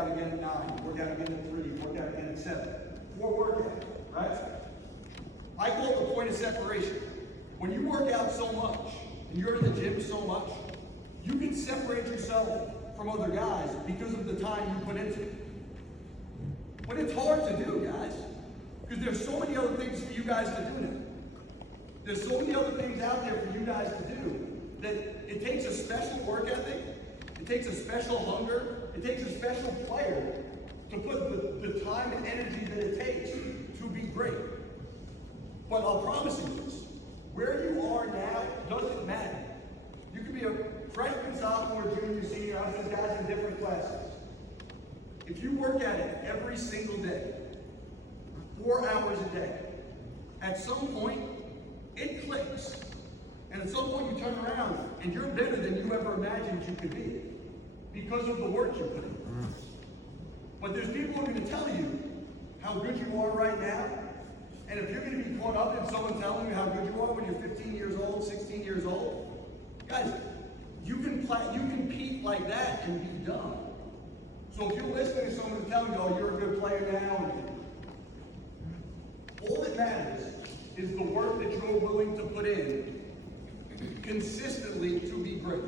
out again at 9, work out again at 3, work out again at 7. 4 workouts, right? I call it the point of separation. When you work out so much, and you're in the gym so much, you can separate yourself from other guys because of the time you put into it. But it's hard to do, guys, because there's so many other things for you guys to do now. There's so many other things out there for you guys to do that it takes a special work ethic, it takes a special hunger, it takes a special player to put the time and energy that it takes to be great. But I'll promise you this, where you are now doesn't matter. You could be a freshman, sophomore, junior, senior, I said guys in different classes. If you work at it every single day, 4 hours a day, at some point, it clicks. And at some point you turn around and you're better than you ever imagined you could be because of the work you put in. But there's people who are going to tell you how good you are right now. And if you're going to be caught up in someone telling you how good you are when you're 15 years old, 16 years old, guys, you can peak like that and be done. So if you're listening to someone telling you, oh, you're a good player now, all that matters is the work that you're willing to put in consistently to be great.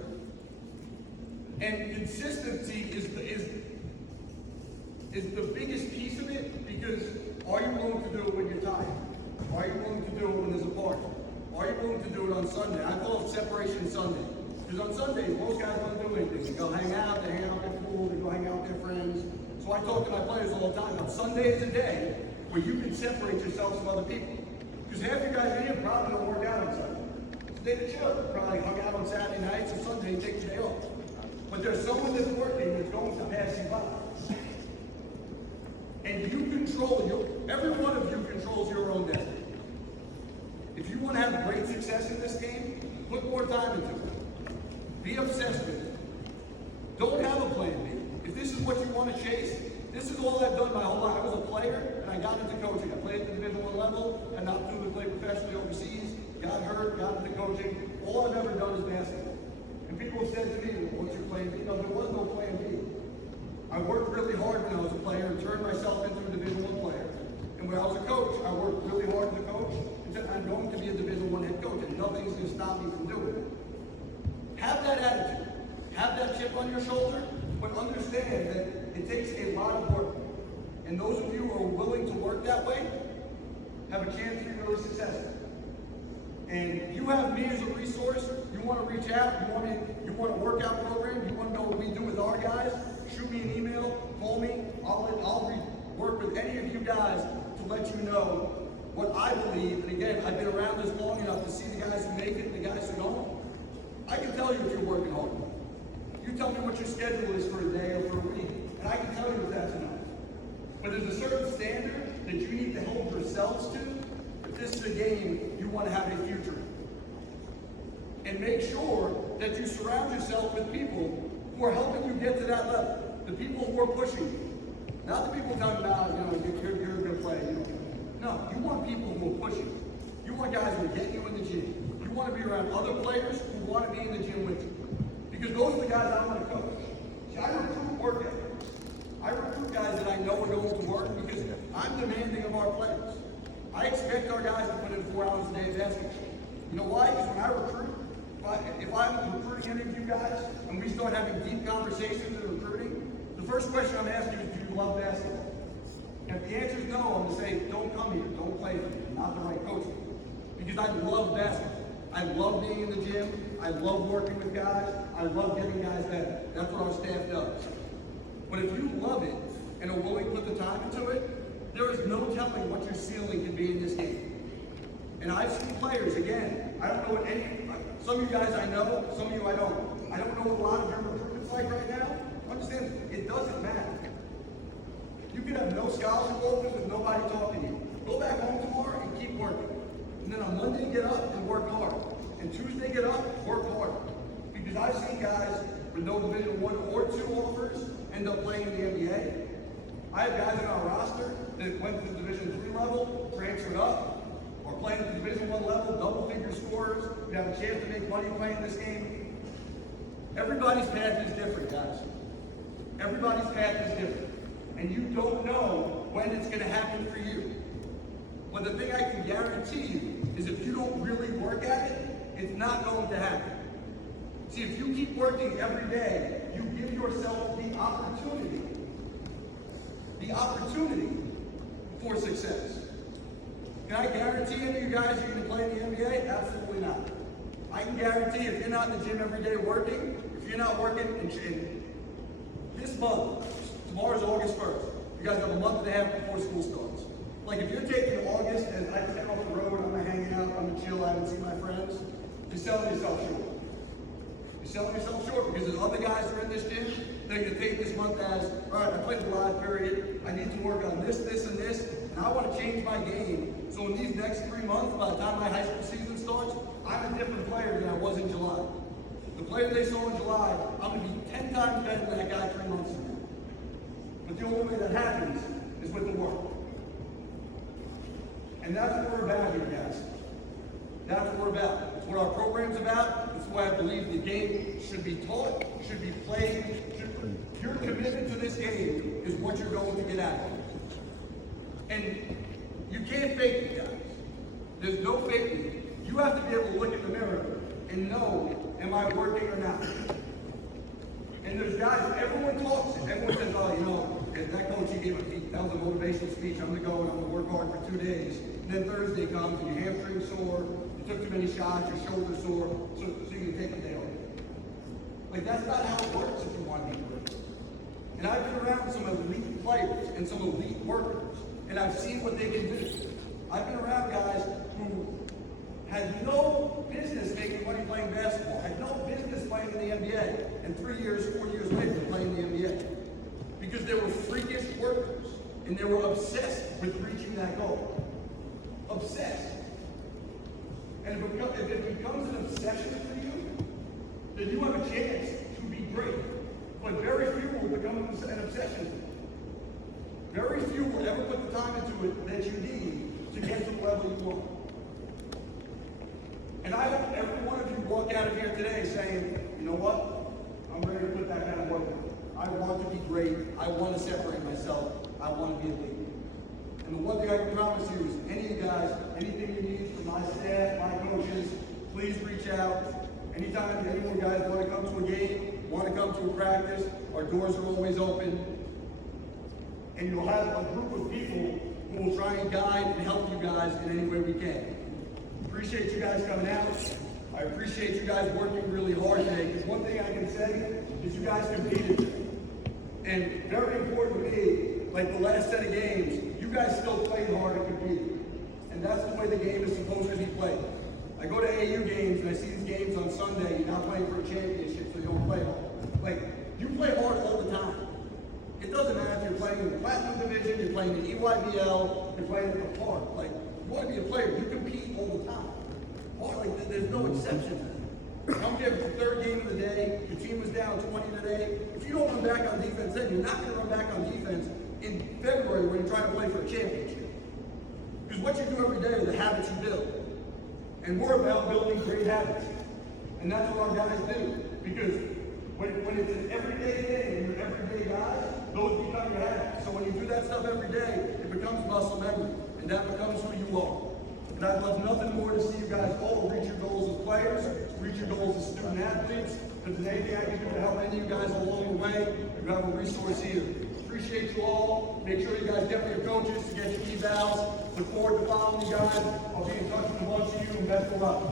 And consistency is the biggest piece of it, because are you willing to do it when you're tired? Are you willing to do it when there's a party? Are you willing to do it on Sunday? I call it Separation Sunday. Because on Sundays, most guys don't do anything. They go hang out, they hang out with their pool, they go hang out with their friends. So I talk to my players all the time. On Sunday is a day where you can separate yourself from other people. Because half you guys in here probably don't work out on Sunday. It's a day to chill. Probably hung out on Saturday nights, and Sunday you take the day off. But there's someone that's working that's going to pass you by. And you control, every one of you controls your own destiny. If you want to have great success in this game, put more time into it. Be obsessed with it. Don't have a plan B. If this is what you want to chase, this is all I've done my whole life. I was a player, and I got into coaching. I played at the Division I level, and not to play professionally overseas, got hurt, got into coaching. All I've ever done is basketball. And people have said to me, well, what's your plan B? No, there was no plan B. I worked really hard when I was a player and turned myself into a Division I player. And when I was a coach, I worked really hard as a coach and said, I'm going to be a Division I head coach, and nothing's going to stop me from doing it. Have that attitude. Have that chip on your shoulder, but understand that it takes a lot of work. And those of you who are willing to work that way have a chance to be really successful. And you have me as a resource. You want to reach out, you want a workout program, you want to know what we do with our guys, shoot me an email, call me. I'll work with any of you guys to let you know what I believe. And again, I've been around this long enough to see the guys who make it and the guys who don't. I can tell you if you're working hard. You tell me what your schedule is for a day or for a week, and I can tell you if that's enough. But there's a certain standard that you need to hold yourselves to if this is a game you want to have a future in. And make sure that you surround yourself with people who are helping you get to that level. The people who are pushing you. Not the people telling you, you're a good player. No, you want people who are pushing you. You want guys who are getting you in the gym. You want to be around other players who want to be in the gym with you. Because those are the guys I want to coach. See, I recruit work ethic. I recruit guys that I know are going to work because I'm demanding of our players. I expect our guys to put in 4 hours a day of basketball. You know why? Because when I recruit, if I'm recruiting any of you guys and we start having deep conversations in recruiting, the first question I'm asking is, do you love basketball? And if the answer is no, I'm going to say, don't come here, don't play for me, I'm not the right coach for you. Because I love basketball. I love being in the gym. I love working with guys. I love getting guys better. That's what our staff does. But if you love it and are willing to put the time into it, there is no telling what your ceiling can be in this game. And I've seen players, again, I don't know what some of you guys I know, some of you I don't. I don't know what a lot of your recruitment's like right now. Understand, it doesn't matter. You can have no scholarship offers with nobody talking to you. Go back home tomorrow and keep working. And then on Monday, get up and work hard. And Tuesday, get up, work hard. Because I've seen guys with no Division I or II offers end up playing in the NBA. I have guys in our roster that went to the Division III level, transferred up, or playing at the Division I level, double-figure scorers, who have a chance to make money playing this game. Everybody's path is different, guys. Everybody's path is different. and you don't know when it's going to happen for you. But the thing I can guarantee you is if you don't really work at it, it's not going to happen. See, if you keep working every day, you give yourself the opportunity for success. Can I guarantee any of you guys you're going to play in the NBA? Absolutely not. I can guarantee if you're not in the gym every day working, if you're not working in this month, tomorrow's August 1st, you guys have a month and a half before school starts. Like if you're taking August and I just get off the road, I'm gonna hang out, I'm gonna chill, I haven't seen my friends, you're selling yourself short. You're selling yourself short because there's other guys who are in this gym, they're gonna take this month as, all right, I played the live period, I need to work on this, this, and this, and I want to change my game. So in these next 3 months, by the time my high school season starts, I'm a different player than I was in July. The player they saw in July, I'm gonna be 10 times better than that guy 3 months ago. But the only way that happens is with the work. And that's what we're about here, guys. That's what we're about. It's what our program's about. It's why I believe the game should be taught, should be played. Your commitment to this game is what you're going to get out of it. And you can't fake it, guys. There's no faking it. You have to be able to look in the mirror and know, am I working or not? And there's guys, everyone talks, everyone says, oh, you know, that coach, he gave that was a motivational speech. I'm going to go and I'm going to work hard for 2 days. And then Thursday comes and your hamstring's sore, you took too many shots, your shoulder's sore, so you can take a day off. Like, that's not how it works if you want to be great. And I've been around some elite players and some elite workers, and I've seen what they can do. I've been around guys who had no business making money playing basketball, had no business playing in the NBA, and 3 years, 4 years later, they're playing in the NBA. Because they were freakish workers, and they were obsessed with reaching that goal. Obsessed. And if it becomes an obsession for you, then you have a chance to be great. But very few will become an obsession. Very few will ever put the time into it that you need to get to the level you want. And I hope every one of you walk out of here today saying, you know what? I'm ready to put that kind of work in. I want to be great. I want to separate myself. I want to be a leader. And the one thing I can promise you is any of you guys, anything you need from my staff, my coaches, please reach out. Anytime any of you guys want to come to a game, want to come to a practice, our doors are always open. And you'll have a group of people who will try and guide and help you guys in any way we can. Appreciate you guys coming out. I appreciate you guys working really hard today, because one thing I can say is you guys competed today. And very important to me, like the last set of games, you guys still played hard and competed. And that's the way the game is supposed to be played. I go to AU games and I see these games on Sunday, you're not playing for a championship, so you don't play hard. Like, you play hard all the time. It doesn't matter if you're playing in the Platinum Division, you're playing in EYBL, you're playing at the park. Like, you want to be a player, you compete all the time. Like, there's no exception. I don't care if it's the third game of the day, your team was down 20 today. If you don't run back on defense then, you're not going to run back on defense in February when you're trying to play for a championship. Because what you do every day are the habits you build. And we're about building great habits. And that's what our guys do. Because when it's an everyday thing and you're everyday guys, those become your habits. So when you do that stuff every day, it becomes muscle memory. And that becomes who you are. And I'd love nothing more to see you guys all reach your goals as players, reach your goals as student athletes. If there's anything I can do to help any of you guys along the way, you have a resource here. Appreciate you all. Make sure you guys get with your coaches to get your evals. Look forward to following you guys. I'll be in touch with a bunch of you, and best of luck.